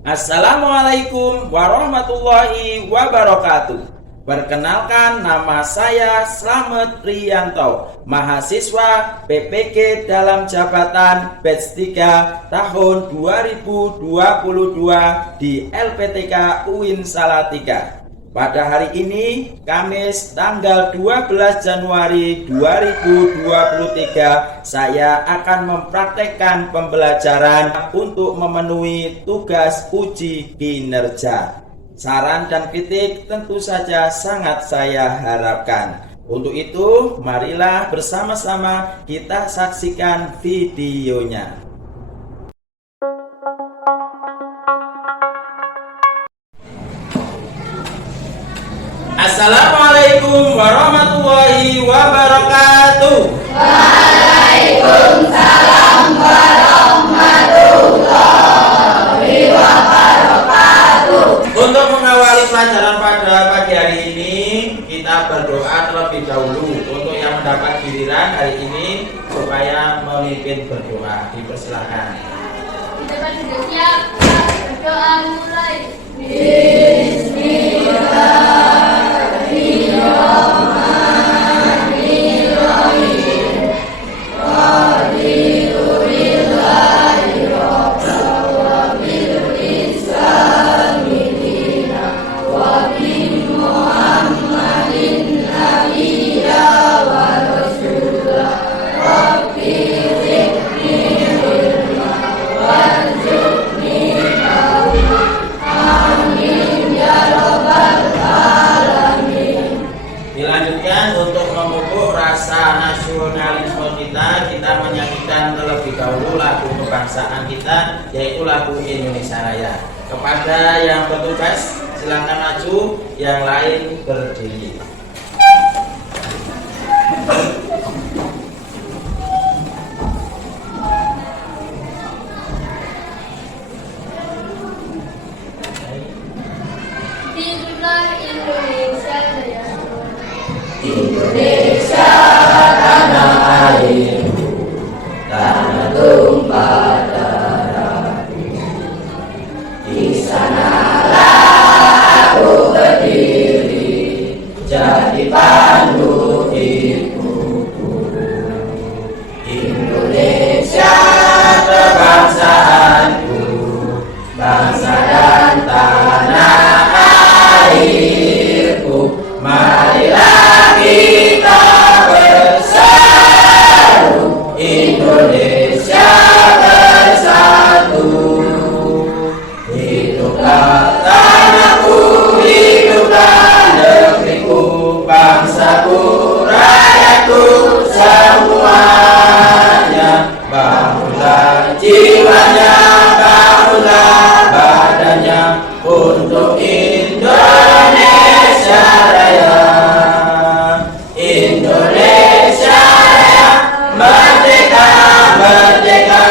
Assalamualaikum warahmatullahi wabarakatuh. Perkenalkan, nama saya Slamet Priyanto, mahasiswa PPG dalam jabatan batch 3 tahun 2022 di LPTK UIN Salatiga. Pada hari ini, Kamis tanggal 12 Januari 2023, saya akan mempraktekkan pembelajaran untuk memenuhi tugas uji kinerja. Saran dan kritik tentu saja sangat saya harapkan. Untuk itu, marilah bersama-sama kita saksikan videonya. Assalamualaikum warahmatullahi wabarakatuh. Waalaikumsalam warahmatullahi wabarakatuh. Untuk mengawali pelajaran pada pagi hari ini, kita berdoa terlebih dahulu untuk yang mendapat giliran hari ini supaya memimpin berdoa. Dipersilakan. Kita sudah siap, berdoa mulai. Bismillahirrahmanirrahim. Dilanjutkan untuk memupuk rasa nasionalisme kita menyanyikan terlebih dahulu lagu kebangsaan kita, yaitu lagu Indonesia Raya. Kepada yang bertugas silakan maju, yang lain berdiri. Indonesia tanah airku, tanah tumpah darahku. Di sanalah aku berdiri, jadi pandu hidupku. Indonesia kebangsaanku, bangsa dan tanah airku. Marilah kita bersatu, Indonesia bersatu. Hiduplah tanahku, hiduplah negeriku, bangsaku, rakyatku semuanya. Bangunlah jiwanya, bangunlah badannya untuk Indonesia Raya. Indonesia Raya, merdeka, merdeka,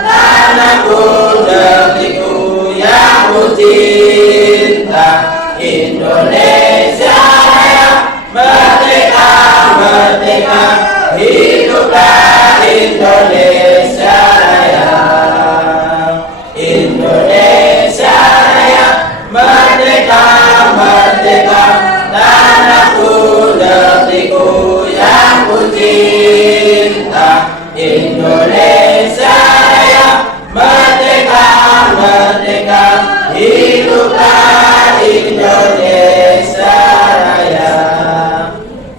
tanahku, negeriku yang ku cinta. Indonesia Raya, merdeka, merdeka, hiduplah Indonesia Raya. Indonesia Raya, merdeka, merdeka, tanahku, negeriku yang ku cinta. Indonesia Raya, merdeka, merdeka, hiduplah Indonesia Raya.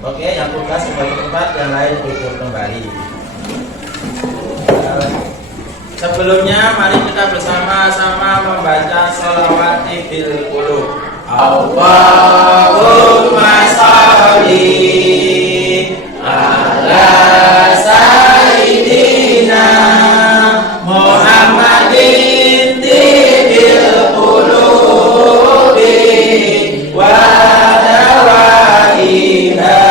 Oke, yang tugas kembali ke tempat, yang lain duduk kembali. Sebelumnya mari kita bersama-sama membaca sholawat Tibil Qulub. Allahumma sholli ala sayyidina Muhammadin tibil qulubi wa dawaiha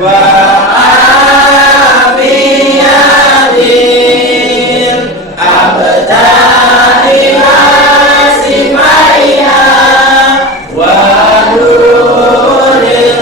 wa afiyatil abdani wasimaiha wa nuril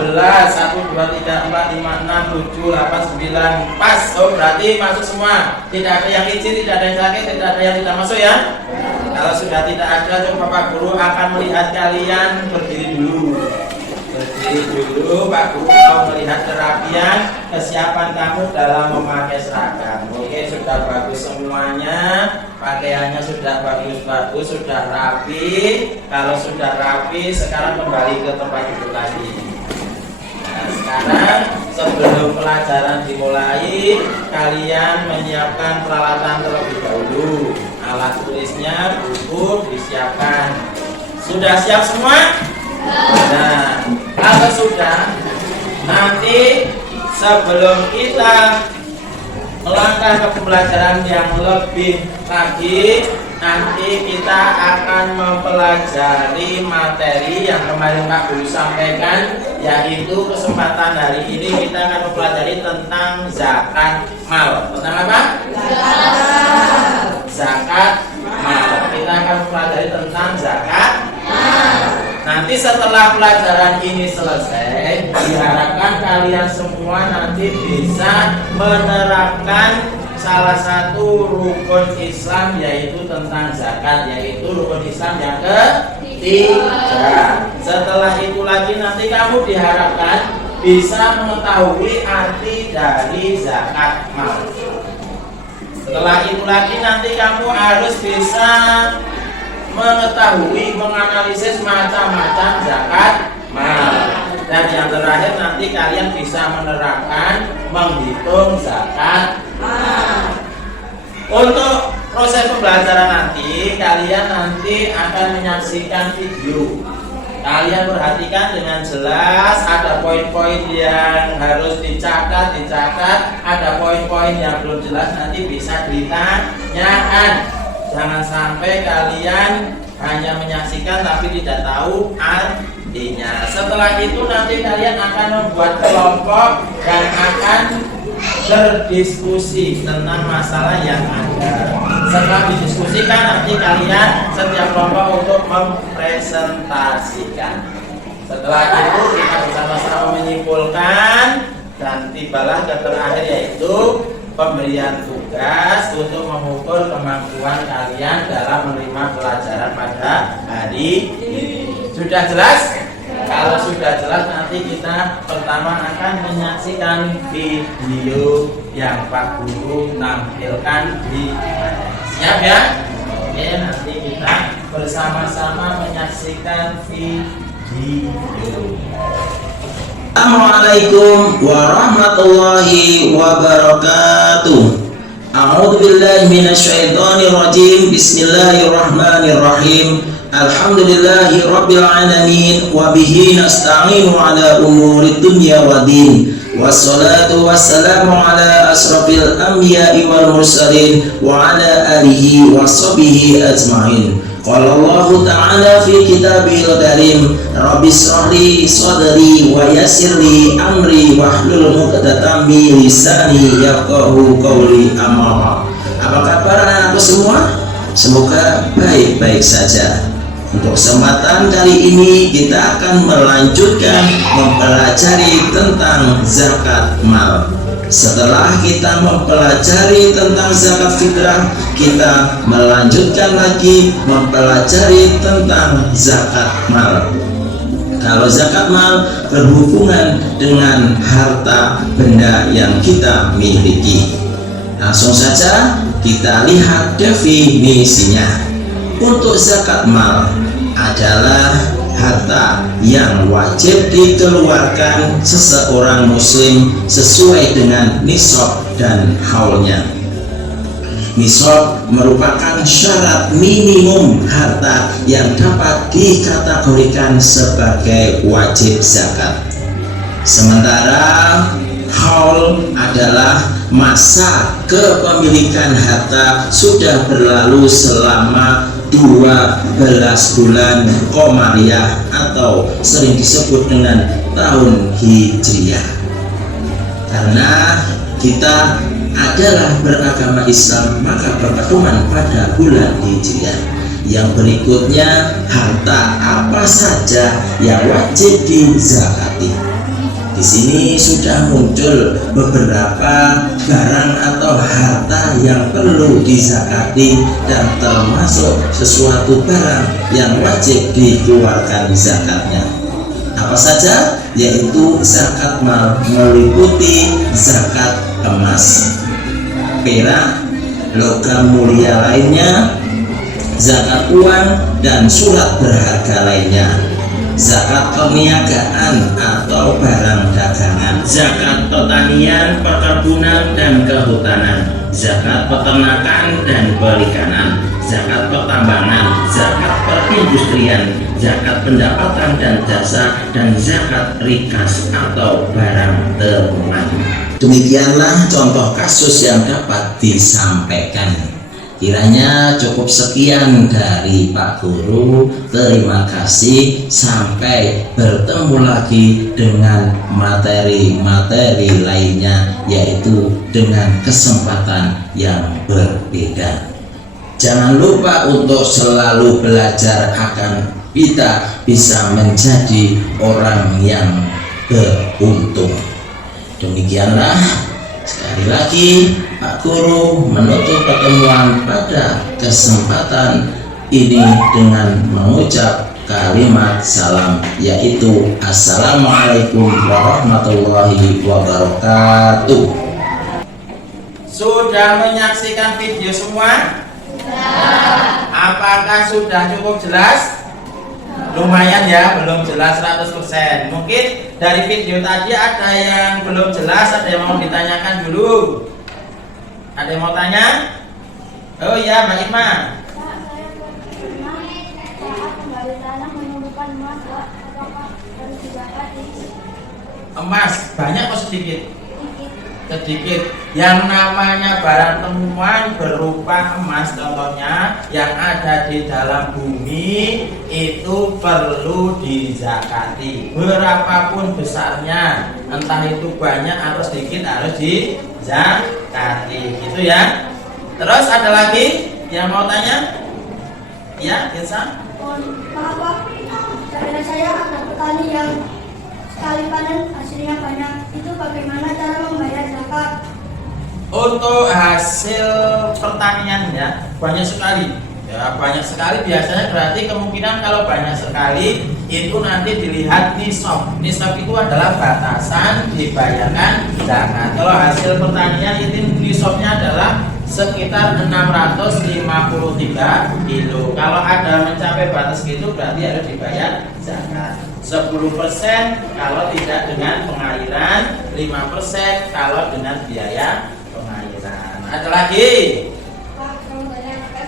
14, 1, 2, 3, 4, 5, 6, 7, 8, 9. Pas. Oh, berarti masuk semua. Tidak ada yang izin, tidak ada yang sakit, tidak ada yang tidak masuk ya. Kalau sudah tidak ada, coba Pak Guru akan melihat kalian berdiri dulu. Berdiri dulu, Pak Guru mau melihat kerapian, kesiapan kamu dalam memakai seragam. Oke, sudah bagus semuanya. Pakaiannya sudah bagus-bagus, sudah rapi. Kalau sudah rapi, sekarang kembali ke tempat duduk lagi. Nah, sekarang sebelum pelajaran dimulai, kalian menyiapkan peralatan terlebih dahulu. Alat tulisnya, buku disiapkan. Sudah siap semua? Nah, kalau sudah, nanti sebelum kita melangkah ke pembelajaran yang lebih lagi, nanti kita akan mempelajari materi yang kemarin Pak Guru sampaikan, yaitu kesempatan hari ini kita akan mempelajari tentang zakat mal. Tentang apa? Zakat mal. Kita akan mempelajari tentang zakat mal. Nanti setelah pelajaran ini selesai, diharapkan kalian semua nanti bisa menerapkan salah satu rukun Islam, yaitu tentang zakat, yaitu rukun Islam yang ketiga. Setelah itu lagi nanti kamu diharapkan bisa mengetahui arti dari zakat mal. Setelah itu lagi nanti kamu harus bisa mengetahui, menganalisis macam-macam zakat mal. Dan yang terakhir nanti kalian bisa menerapkan menghitung zakat mal. Untuk proses pembelajaran nanti, kalian nanti akan menyaksikan video. Kalian perhatikan dengan jelas, ada poin-poin yang harus dicatat, ada poin-poin yang belum jelas nanti bisa ditanyakan. Jangan sampai kalian hanya menyaksikan tapi tidak tahu artinya. Setelah itu nanti kalian akan membuat kelompok dan akan berdiskusi tentang masalah yang ada. Setelah didiskusikan nanti kalian setiap kelompok untuk mempresentasikan. Setelah itu kita bersama-sama menyimpulkan dan tibalah ke terakhir, yaitu pemberian tugas untuk mengukur kemampuan kalian dalam menerima pelajaran pada hari ini. Sudah jelas? Kalau sudah jelas, nanti kita pertama akan menyaksikan video yang Pak Guru tampilkan di siap ya? Oke, nanti kita bersama-sama menyaksikan video. Assalamualaikum warahmatullahi wabarakatuh. A'udzu billahi minasyaitonir rajim. Bismillahirrahmanirrahim. Alhamdulillahi rabbil alamin wa bihi nasta'inu ala umuri dunya waddin. Wassalatu wassalamu ala asrafil anbiya'i wal mursalin wa ala alihi washabihi ajma'in. Qala Allah Ta'ala fi kitabihil karim, Rabbi shrahli sadri wa yassirli amri wahlul 'uqdatam min lisani yafqahu qawli. Amma. Apa kabar anakku semua? Semoga baik-baik saja. Untuk kesempatan kali ini kita akan melanjutkan mempelajari tentang zakat mal. Setelah kita mempelajari tentang zakat fitrah, kita melanjutkan lagi mempelajari tentang zakat mal. Kalau zakat mal berhubungan dengan harta benda yang kita miliki. Langsung saja kita lihat definisinya. Untuk zakat mal adalah harta yang wajib dikeluarkan seseorang muslim sesuai dengan nisab dan haulnya. Nisab merupakan syarat minimum harta yang dapat dikategorikan sebagai wajib zakat. Sementara haul adalah masa kepemilikan harta sudah berlalu selama 12 bulan Komariah atau sering disebut dengan tahun Hijriah. Karena kita adalah beragama Islam, maka berpedoman pada bulan Hijriah. Yang berikutnya, harta apa saja yang wajib dizakati. Di sini sudah muncul beberapa barang atau harta yang perlu dizakati dan termasuk sesuatu barang yang wajib dikeluarkan zakatnya. Apa saja? Yaitu zakat mal, meliputi zakat emas, perak, logam mulia lainnya, zakat uang dan surat berharga lainnya, zakat perniagaan atau barang dagangan, zakat pertanian, perkebunan dan kehutanan, zakat peternakan dan perikanan, zakat pertambangan, zakat perindustrian, zakat pendapatan dan jasa, dan zakat rikas atau barang temuan. Demikianlah contoh kasus yang dapat disampaikan. Kiranya cukup sekian dari Pak Guru. Terima kasih. Sampai bertemu lagi dengan materi-materi lainnya, yaitu dengan kesempatan yang berbeda. Jangan lupa untuk selalu belajar akan kita bisa menjadi orang yang beruntung. Demikianlah, sekali lagi Pak Guru menutup pertemuan pada kesempatan ini dengan mengucap kalimat salam, yaitu Assalamualaikum warahmatullahi wabarakatuh. Sudah menyaksikan video semua? Apakah sudah cukup jelas? Lumayan ya, belum jelas 100%. Mungkin dari video tadi ada yang belum jelas, ada yang mau ditanyakan dulu. Ada yang mau tanya? Oh iya, Mbak Irma. Emas banyak atau sedikit? Sedikit. Yang namanya barang temuan berupa emas, contohnya yang ada di dalam bumi, itu perlu dizakati berapapun besarnya, entah itu banyak atau sedikit harus dizakati, gitu ya. Terus ada lagi yang mau tanya? Ya, Insa? Pak, saudara saya ada petani yang sekali panen hasilnya banyak, itu bagaimana cara membayar zakat? Untuk hasil pertanian ya banyak sekali. Ya banyak sekali biasanya berarti kemungkinan kalau banyak sekali itu nanti dilihat nisab. Nisab itu adalah batasan dibayarkan zakat. Kalau hasil pertanian itu nisabnya adalah sekitar 653 kilo. Kalau ada mencapai batas gitu berarti harus dibayar zakat. 10% kalau tidak dengan pengairan, 5% kalau dengan biaya pengairan. Ada lagi? Pak, kalau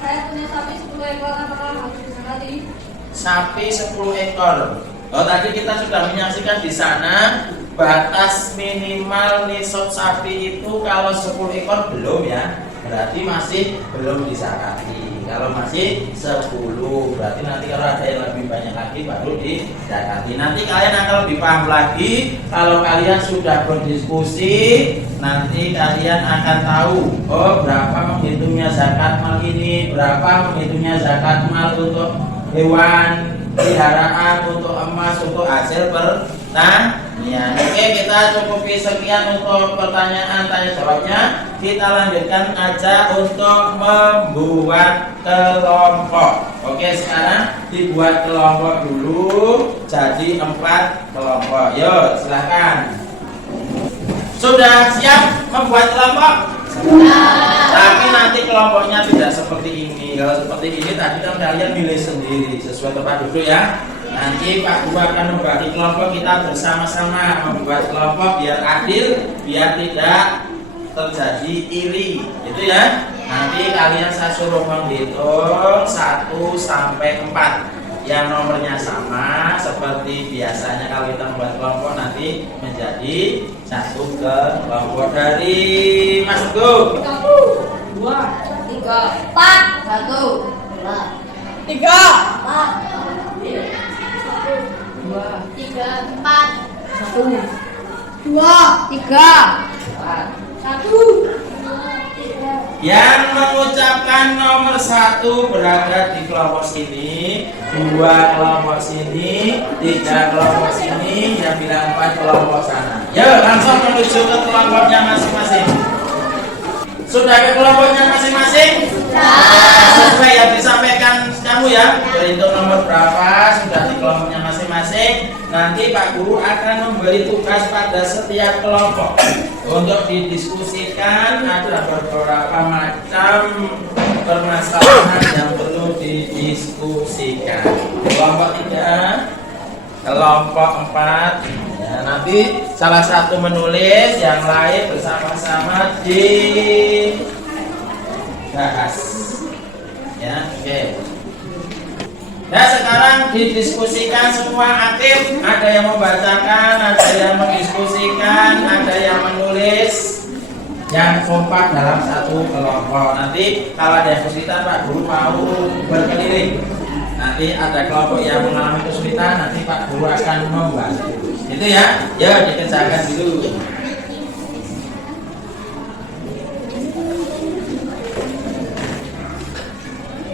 saya punya sapi 10 ekor, apakah harus dizakati? Sapi 10 ekor. Oh, tadi kita sudah menyaksikan di sana batas minimal nisab sapi itu kalau 10 ekor belum ya. Berarti masih belum dizakati. Kalau masih 10 berarti nanti kalau ada yang lebih banyak lagi baru dizakati. Nanti kalian akan lebih paham lagi kalau kalian sudah berdiskusi. Nanti kalian akan tahu, oh berapa menghitungnya zakat mal ini, berapa menghitungnya zakat mal untuk hewan peliharaan, untuk emas, untuk hasil pertanian. Oke, kita cukupi sekian untuk pertanyaan tanya jawabnya. Kita lanjutkan aja untuk membuat kelompok. Oke, sekarang dibuat kelompok dulu jadi 4 kelompok. Yuk, silahkan. Sudah siap membuat kelompok? Tapi nanti kelompoknya tidak seperti ini. Kalau seperti ini tadi kan kalian milih sendiri sesuai tempat duduk ya. Nanti Pak Guru akan membagi kelompok, kita bersama-sama membuat kelompok biar adil, biar tidak terjadi iri, gitu ya. Nanti kalian saya suruh menghitung 1 sampai 4. Yang nomornya sama seperti biasanya kalau kita membuat kelompok nanti menjadi 1 kelompok. Dari Mas Teguh. 1, 2, 3, 4, 1, 2, 3, 4, 2, 3, 4, 1, 2, 3, 1. Yang mengucapkan nomor 1 berada di kelompok sini, 2 kelompok sini, 3 kelompok sini, yang bilang 4 kelompok sana. Ya, langsung menuju ke kelompoknya masing-masing. Sudah ke kelompoknya masing-masing? Sesuai yang disampaikan kamu ya. Berhitung nomor berapa sudah di kelompoknya masing-masing. Nanti Pak Guru akan memberi tugas pada setiap kelompok untuk didiskusikan. Ada beberapa macam permasalahan yang perlu didiskusikan. Kelompok 3, kelompok 4. Ya, nanti salah satu menulis, yang lain bersama-sama dibahas. Ya, oke. Nah, sekarang didiskusikan semua aktif. Ada yang membacakan, ada yang mendiskusikan, ada yang menulis. Yang kompak dalam satu kelompok. Nanti kalau ada yang kesulitan, Pak Guru mau berkeliling. Nanti ada kelompok yang mengalami kesulitan, nanti Pak Guru akan membantu. Itu ya, ya dikerjakan dulu.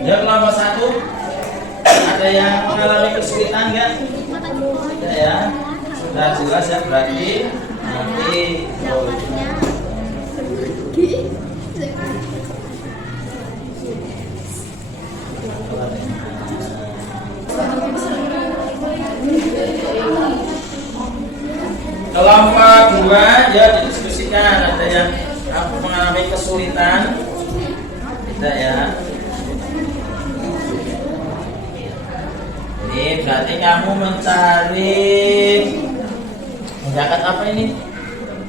Ya, kelompok 1 ada yang mengalami kesulitan enggak? Tidak ya, sudah jelas ya, berarti nanti kelompok 2 ya didiskusikan, ada yang mengalami kesulitan. Tidak ya. Ini berarti kamu mencari zakat apa ini?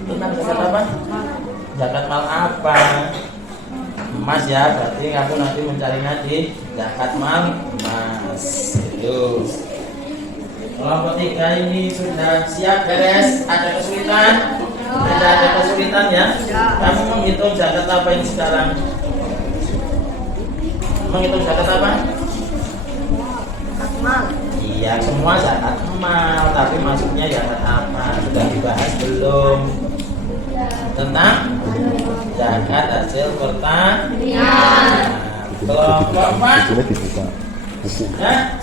Tentang zakat apa? Zakat mal apa? Emas ya, berarti kamu nanti mencarinya di zakat mal emas. Itu. Kelompok 3 ini sudah siap beres? Ada kesulitan? Tidak ada kesulitan ya? Kamu menghitung zakat apa ini sekarang? Menghitung zakat apa? Iya, semua zakat mal, tapi maksudnya zakat apa? Sudah dibahas belum? Tentang zakat hasil pertanian. Kelompok 4. Nah,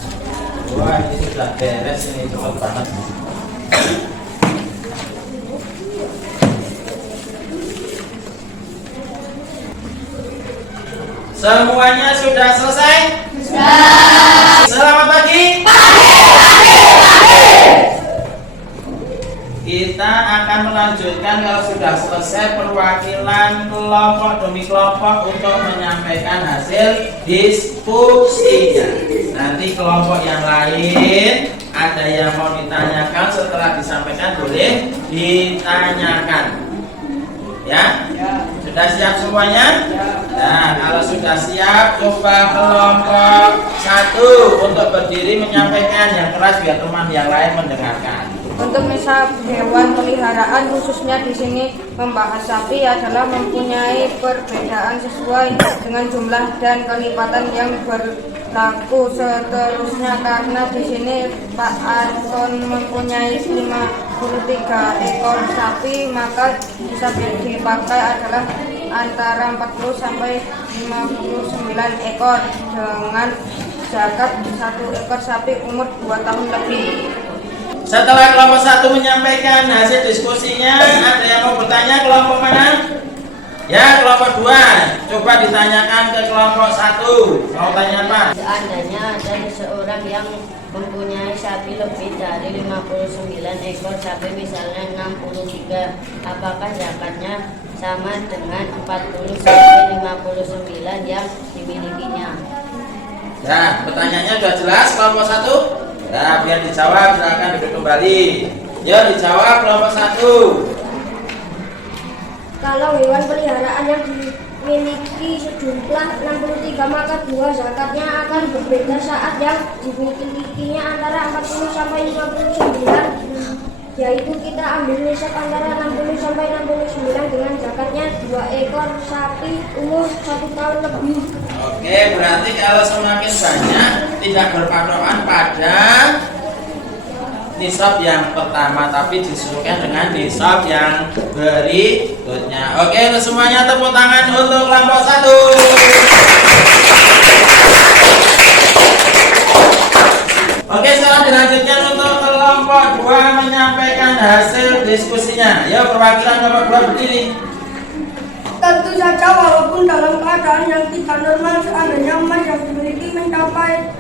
wah, ini sudah beres, ini cepat banget. Semuanya sudah selesai? Sudah. Selamat pagi. Kita akan melanjutkan kalau sudah selesai perwakilan kelompok demi kelompok untuk menyampaikan hasil diskusinya. Nanti kelompok yang lain ada yang mau ditanyakan setelah disampaikan boleh ditanyakan. Ya? Sudah siap semuanya? Nah, kalau sudah siap, coba kelompok 1 untuk berdiri menyampaikan yang keras biar teman yang lain mendengarkan. Untuk misal hewan peliharaan khususnya di sini membahas sapi adalah mempunyai perbedaan sesuai dengan jumlah dan kelipatan yang berlaku. Seterusnya karena di sini Pak Anton mempunyai 53 ekor sapi, maka bisa dipakai adalah antara 40 sampai 59 ekor dengan zakat 1 ekor sapi umur 2 tahun lebih. Setelah kelompok 1 menyampaikan hasil diskusinya, ada yang mau bertanya kelompok mana? Ya, kelompok 2. Coba ditanyakan ke kelompok 1. Mau tanya apa? Seandainya ada seseorang yang mempunyai sapi lebih dari 59 ekor sapi, misalnya 63, apakah zakatnya sama dengan 40 sampai 59 yang dimilikinya? Nah, pertanyaannya sudah jelas kelompok 1? Ya, biar dijawab, silakan duduk kembali. Ya, dijawab kelompok 1. Kalau hewan peliharaan yang dimiliki sejumlah 63, maka 2 zakatnya akan berbeda saat yang dimilikinya antara 40 sampai 59, yaitu kita ambil nisab antara 60 sampai 69 dengan zakatnya 2 ekor sapi umur 1 tahun lebih. Oke, berarti kalau semakin banyak tidak berpatokan pada nisab yang pertama, tapi disesuaikan dengan nisab yang berikutnya. Oke, untuk semuanya tepuk tangan untuk kelompok 1. Oke, sekarang dilanjutkan untuk kelompok kelompok 2 menyampaikan hasil diskusinya. Ya, perwakilan kelompok 2 berdiri. Tentu saja walaupun dalam keadaan yang tidak normal, seandainya emas yang dimiliki mencapai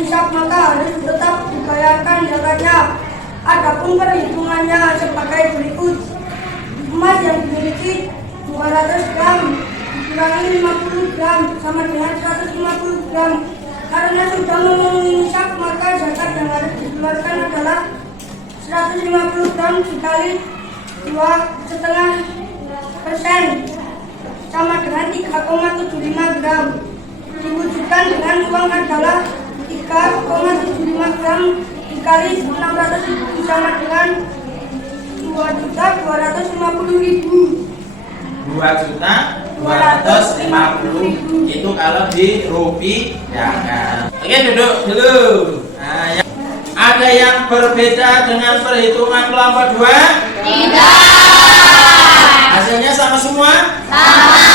nisab maka harus tetap dibayarkan zakatnya. Adapun perhitungannya sebagai berikut: emas yang dimiliki 200 gram dikurangi 50 gram sama dengan 150 gram. Karena sudah memenuhi nisab maka zakat yang harus dikeluarkan adalah 150 gram dikali 2,5% sama dengan 3,75 gram. Diwujudkan dengan uang adalah 3,75 gram dikali 600.000 sama dengan 2.250.000. 2.250.000 itu kalau dirupiahkan. Oke, duduk dulu. Nah, ada yang berbeda dengan perhitungan kelompok 2? Tidak. Hasilnya sama semua? Sama.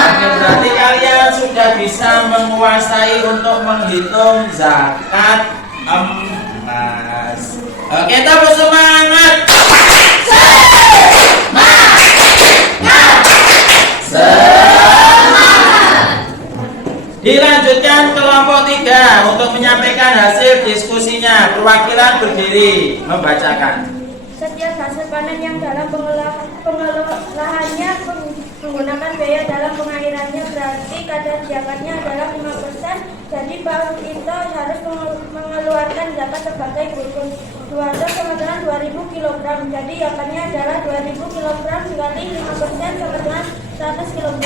Oke, berarti kalian sudah bisa menguasai untuk menghitung zakat emas. Oke, tepuk semangat. Dilanjutkan kelompok 3 untuk menyampaikan hasil diskusinya. Perwakilan berdiri membacakan. Setiap hasil panen yang dalam pengelolaannya menggunakan biaya dalam pengairannya berarti kadar zakatnya adalah 5%. Jadi Pak Ito harus mengeluarkan zakat sebagai berikut: 200 sama dengan 2000 kg. Jadi zakatnya adalah 2000 kg dikali 5% sama dengan 100 kg.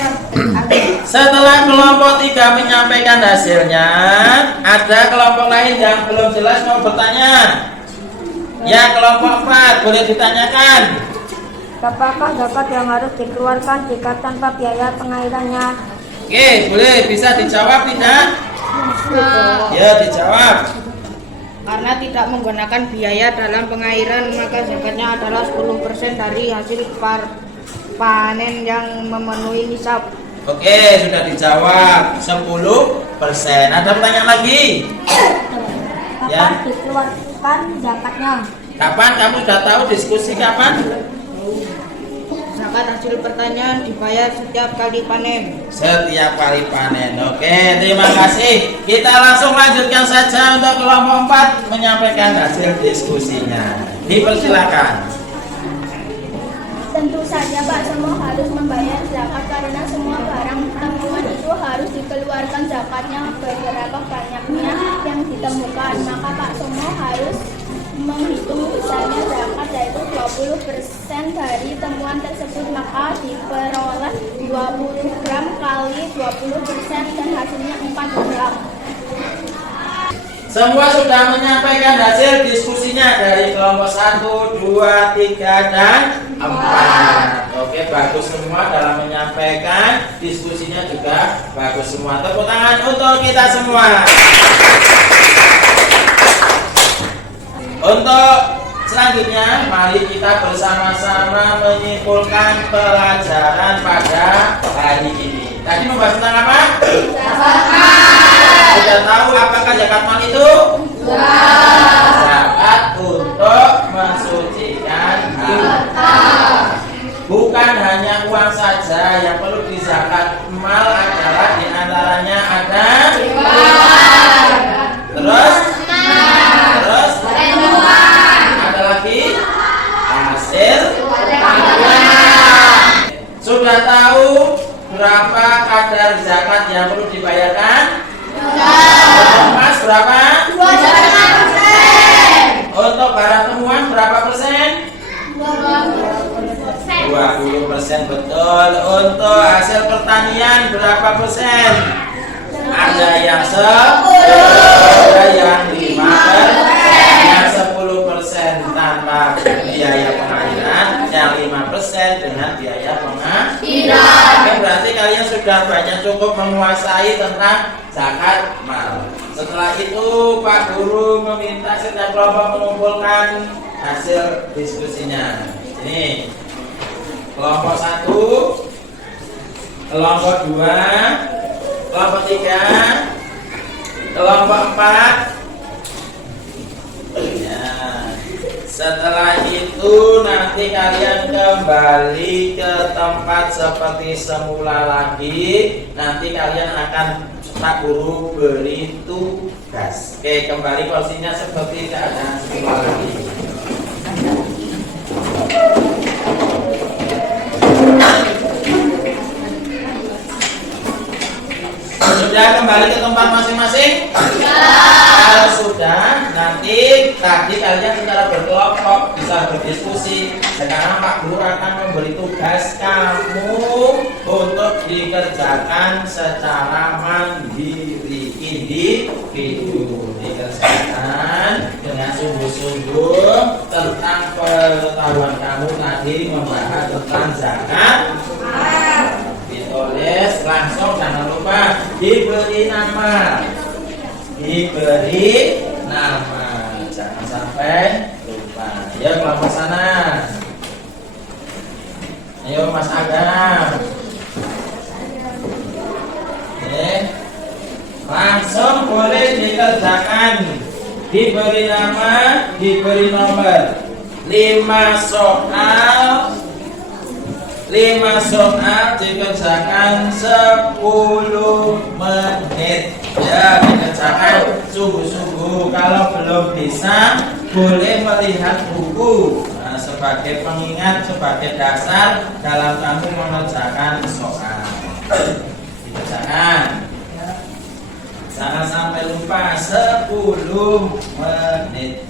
Setelah kelompok 3 menyampaikan hasilnya, ada kelompok lain yang belum jelas mau bertanya. Ya, kelompok 4 boleh ditanyakan. Apakah zakat yang harus dikeluarkan jika tanpa biaya pengairannya? Oke, boleh, bisa dijawab tidak? Ya, dijawab. Karena tidak menggunakan biaya dalam pengairan, maka zakatnya adalah 10% dari hasil panen yang memenuhi nisab. Oke, sudah dijawab 10%. Ada pertanyaan lagi? Ya. Dikeluarkan zakatnya? Kapan? Kamu sudah tahu diskusi kapan? Zakat hasil pertanian dibayar setiap kali panen. Setiap kali panen. Oke, terima kasih. Kita langsung lanjutkan saja untuk kelompok 4 menyampaikan hasil diskusinya. Dipersilakan. Tentu saja Pak Somo harus membayar zakat karena semua barang temuan itu harus dikeluarkan zakatnya beberapa banyaknya yang ditemukan. Maka Pak Somo harus menghitung besarnya zakat yaitu 20% dari temuan tersebut, maka diperoleh 20 gram kali 20% dan hasilnya 4 gram. Semua sudah menyampaikan hasil diskusinya dari kelompok 1, 2, 3, dan 4. Oke, bagus semua dalam menyampaikan diskusinya juga bagus semua. Tepuk tangan untuk kita semua. Untuk selanjutnya, mari kita bersama-sama menyimpulkan pelajaran pada hari ini. Tadi membahas tentang apa? Sudah tahu apakah zakat mal itu? Zakat untuk mensucikan harta. Bukan hanya uang saja yang perlu dizakat mal, adalah diantaranya ada terus ada lagi hasil. Sudah tahu berapa kadar zakat yang perlu dibayarkan? Emas berapa? 20%. Untuk barang temuan berapa persen? 20%, betul. Untuk hasil pertanian berapa persen? Ada yang 10, ada yang 5%, yang 10% tanpa biaya pengairan, yang 5% dengan biaya pengairan. Oke, berarti kalian sudah banyak cukup menguasai tentang zakat mal. Setelah itu Pak Guru meminta setiap kelompok mengumpulkan hasil diskusinya. Ini kelompok 1, kelompok 2, kelompok 3, kelompok 4. Ya. Setelah itu nanti kalian kembali ke tempat seperti semula lagi. Nanti kalian akan Pak Guru beri tugas. Oke, kembali posisinya seperti keadaan semula lagi. Sudah kembali ke tempat masing-masing? Kalau sudah, nanti tadi kalian secara berkelompok bisa berdiskusi. Sekarang Pak Guru akan memberi tugas kamu untuk dikerjakan secara mandiri. Individu dikerjakan dengan sungguh-sungguh tentang pengetahuan kamu tadi membahas tentang zakat. Ditulis langsung, jangan lupa diberi nama, jangan sampai lupa. Ya, kelompok sana. Ayo Mas Agam. Oke. Langsung boleh dikerjakan. Diberi nama, diberi nomor. 5 soal dikerjakan 10 menit. Ya, dikerjakan sungguh-sungguh. Kalau belum bisa, boleh melihat buku sebagai pengingat, sebagai dasar dalam kamu mengerjakan soal. Dikerjakan. Jangan sampai lupa 10 menit.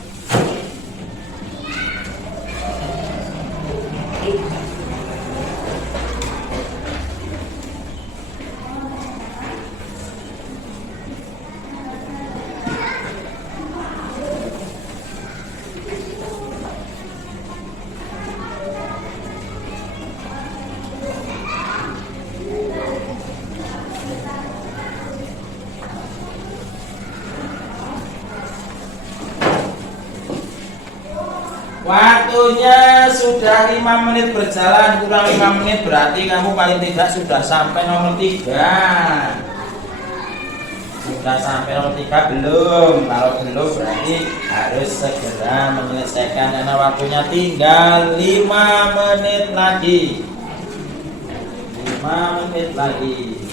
Waktunya sudah 5 menit berjalan, kurang 5 menit berarti kamu paling tidak sudah sampai nomor 3. Sudah sampai nomor 3 belum? Kalau belum berarti harus segera menyelesaikan karena waktunya tinggal 5 menit lagi. 5 menit lagi.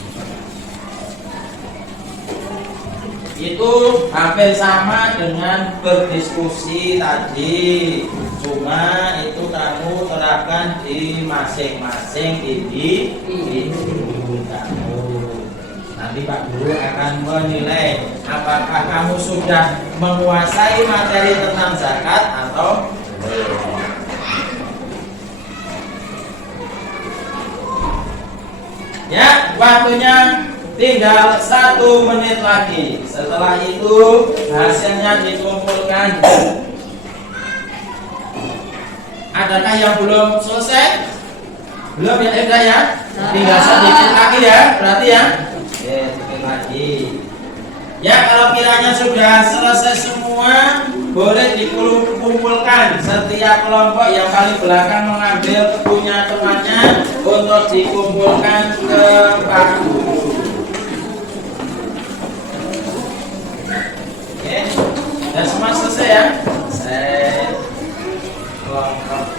Itu hampir sama dengan berdiskusi tadi, cuma itu kamu terapkan di masing-masing individu kamu. Nanti Pak Guru akan menilai apakah kamu sudah menguasai materi tentang zakat atau belum. Ya, waktunya tinggal 1 menit lagi. Setelah itu hasilnya dikumpulkan. Adakah yang belum selesai? Belum ya, Eka ya? Tinggal sedikit lagi ya, berarti ya? Oke, sedikit lagi. Ya, kalau kiranya sudah selesai semua, boleh dikumpulkan. Setiap kelompok yang paling belakang mengambil punya temannya untuk dikumpulkan ke Pak Guru. Dan semua selesai ya? Selesai. Kelompok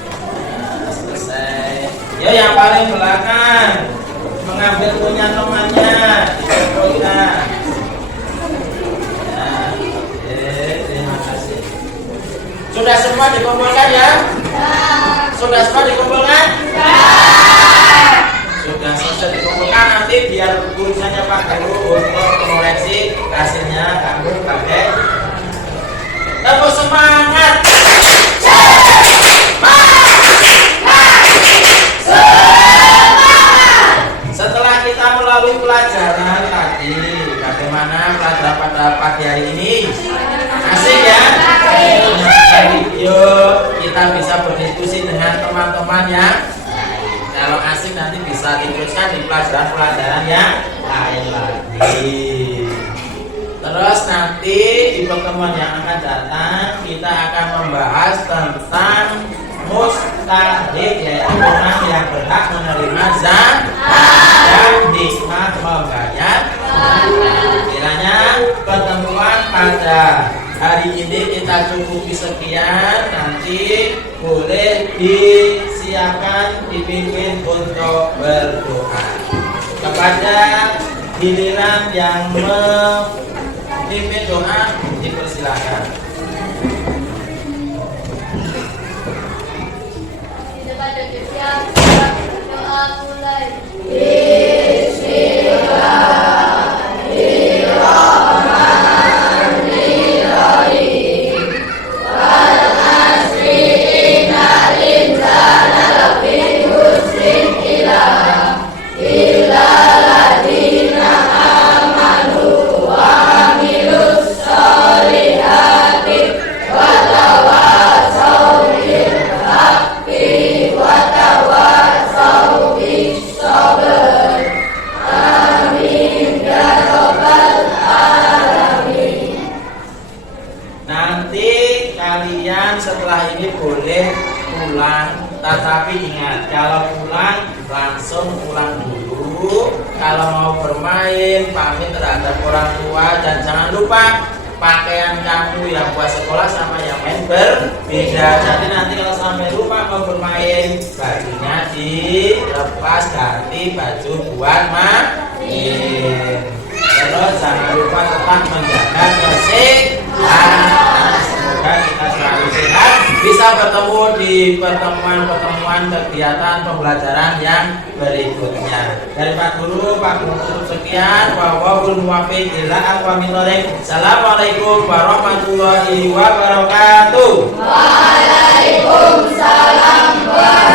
selesai. Ya, yang paling belakang mengambil punya temannya dikumpulkan. Ya, terima kasih. Sudah semua dikumpulkan ya? Sudah semua dikumpulkan? Sudah selesai dikumpulkan, nanti biar urusannya Pak Guru untuk mengoreksi hasilnya kamu pakai. Tepuk semangat. Setelah kita melalui pelajaran tadi, bagaimana pelajaran pada pagi hari ini? Asik ya? Video kita bisa berdiskusi dengan teman-teman ya. Kalau asik nanti bisa diteruskan di pelajaran-pelajaran yang lain lagi. Terus nanti di pertemuan yang akan datang kita akan membahas tentang mustahik, yaitu orang yang berhak menerima zakat dan hikmah membayar. Kiranya pertemuan pada hari ini kita cukupi sekian, nanti boleh disiapkan, dipimpin untuk berdoa. Kepada giliran yang memimpin doa dipersilakan. Doa mulai. Nanti kalian setelah ini boleh pulang, tetapi ingat kalau pulang langsung pulang dulu. Kalau mau bermain pamit terhadap orang tua dan jangan lupa pakaian kamu yang buat sekolah sama yang main berbeda. Jadi nanti kalau sampai rumah mau bermain bajunya dilepas ganti baju buat main. Terus jangan lupa tetap menjaga kesehatan. Semoga kita selalu sehat, bisa bertemu di pertemuan-pertemuan kegiatan pembelajaran yang berikutnya. Dari Pak Guru, Pak Guru sekian. Wallahul muwaffiq ila aqwamit thoriq. Assalamualaikum warahmatullahi wabarakatuh. Waalaikumsalam warahmatullahi